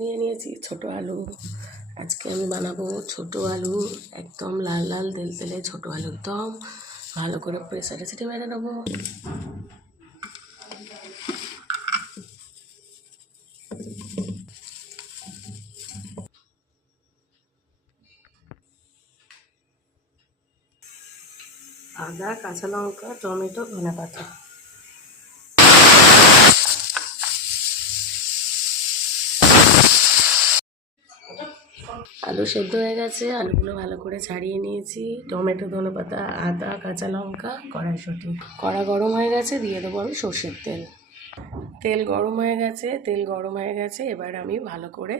নিয়ে নিয়েছি ছোট আলু। আজকে আমি বানাবো ছোট আলু, একদম লাল লাল তেলে ছোট আলুর দম। ভালো করে প্রেসারে সিটি মেরে নেবো। আদা, কাঁচা লঙ্কা, টমেটো, ধনেপাতা। আলু সেদ্ধ হয়ে গেছে, আলুগুলো ভালো করে ছাড়িয়ে নিয়েছি। টমেটো, ধনেপাতা, আদা, কাঁচা লঙ্কা, কড়াইশুঁটি। কড়া গরম হয়ে গেছে, দিয়ে দেবো আমি সর্ষের তেল। তেল গরম হয়ে গেছে। এবার আমি ভালো করে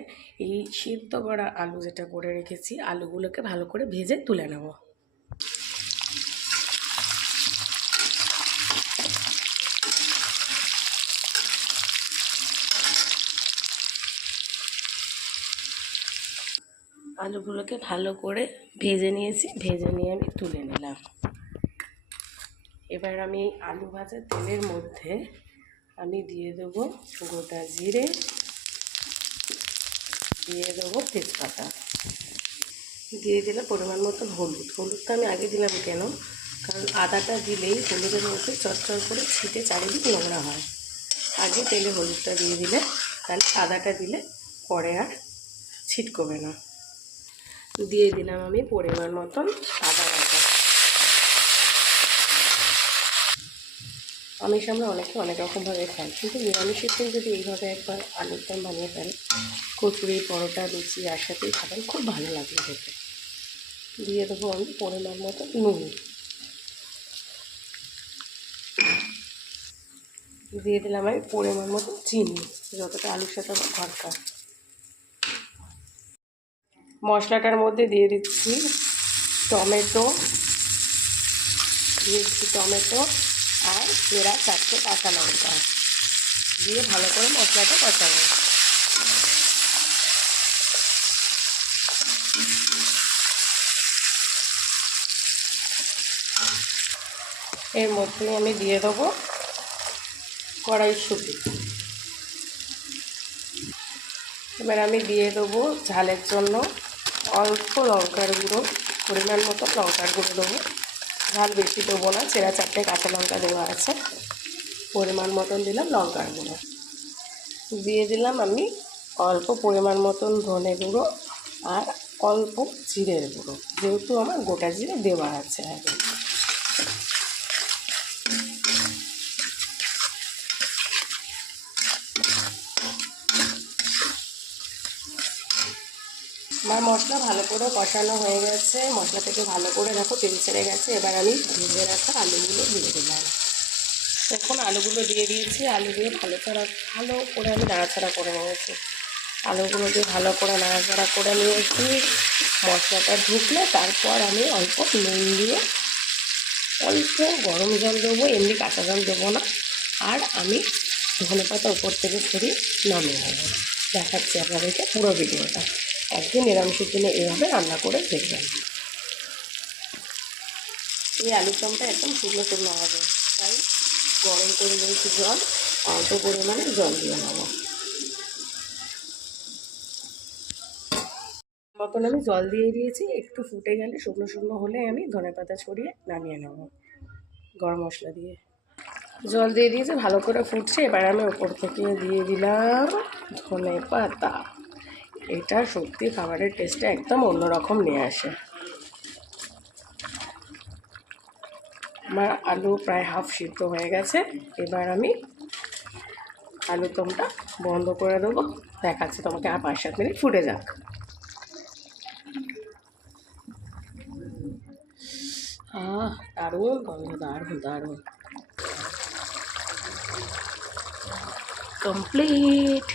এই সিদ্ধ করা আলু যেটা করে রেখেছি, আলুগুলোকে ভালো করে ভেজে তুলে নেব। আলুগুলোকে ভালো করে ভেজে নিয়েছি, ভেজে নিয়ে আমি তুলে নিলাম। এবার আমি আলু ভাজা তেলের মধ্যে আমি দিয়ে দেবো গোটা জিরে, দিয়ে দেবো তেজপাতা, দিয়ে দিলে পরিমাণ মতো হলুদটা আমি আগে দিলাম কেন, কারণ আদাটা দিলেই হলুদের মধ্যে চটচট করে ছিটে চারিদিক নোংরা হয়। আগে তেলে হলুদটা দিয়ে দিলে তাহলে আদাটা দিলে পরে আর ছিটকবে না। দিয়ে দিলাম আমি পরিমাণ মতন আদা বাটা। আমিষ আমরা অনেকে অনেক রকমভাবে খাই, কিন্তু নিরামিষের দিন যদি এইভাবে একবার আলুর দম বানিয়ে ফেলেন, কচুরি, পরোটা, লুচি আর সাথেই খাবেন, খুব ভালো লাগবে খেতে। দিয়ে দেবো আমি পরিমাণ মতো নুন, দিয়ে দিলাম আমি পরিমাণ মতো চিনি, যতটা আলুর সাথে আমার দরকার। মশলাটার মধ্যে দিয়ে দিচ্ছি টমেটো আর চেরা 4টে কাঁচা লঙ্কা, দিয়ে ভালো করে মশলাটা কষাবো। এর মধ্যে আমি দিয়ে দেবো কড়াইশুঁটি। এবার আমি দিয়ে দেবো ঝালের জন্য অল্প লঙ্কার গুঁড়ো, পরিমাণ মতো লঙ্কার গুঁড়ো দেবো। ঝাল বেশি দেবো না, চেরা 4টে কাঁচা লঙ্কা দেওয়া আছে, পরিমাণ মতন দিলাম লঙ্কার গুঁড়ো। দিয়ে দিলাম আমি অল্প পরিমাণ মতন ধনে গুঁড়ো আর অল্প জিরের গুঁড়ো, যেহেতু আমার গোটা জিরে দেওয়া আছে আগে। আমার মশলা ভালো করে কষানো হয়ে গেছে, মশলা থেকে ভালো করে দেখো তেল ছেড়ে গেছে। এবার আমি ভেজে রাখা আলুগুলো দিয়ে দিলাম। এখন আলুগুলো দিয়ে দিয়েছি, আলু দিয়ে ভালো করে আমি নাড়াচাড়া করে নিয়েছি। আলুগুলো দিয়ে ভালো করে নাড়াচাড়া করে নিয়েছি। মশলাটা ঢুকলে তারপর আমি অল্প নুন দিয়ে অল্প গরম জল দেবো, এমনি কাঁচা জল দেবো না। আর আমি ধনেপাতা উপর থেকে ছড়িয়ে নামিয়ে নেবো। দেখাচ্ছি আপনাদেরকে পুরো ভিডিওটা। একদিন নিরামিষের দিনে এভাবে রান্না করে দেখবেন। এই আলুর দমটা একদম শুকনো শুকনো হবে, তাই গরম করে নিয়েছি জল, অল্প পরিমাণে জল দিয়ে নেবো। মতন আমি জল দিয়ে দিয়েছি, একটু ফুটে গেলে শুকনো শুকনো হলে আমি ধনেপাতা ছড়িয়ে নামিয়ে নেব গরম মশলা দিয়ে। জল দিয়ে দিয়েছি, ভালো করে ফুটছে। এবার আমি ওপর থেকে দিয়ে দিলাম ধনেপাতা। এটা সত্যি খাবারের টেস্টটা একদম অন্যরকম নিয়ে আসে। আমার আলু প্রায় হাফ সিদ্ধ হয়ে গেছে। এবার আমি আলুর দমটা বন্ধ করে দেবো। দেখাচ্ছি তোমাকে আর 5-7 মিনিট ফুটে যাক। দারুণ গন্ধ, দারুণ কমপ্লিট।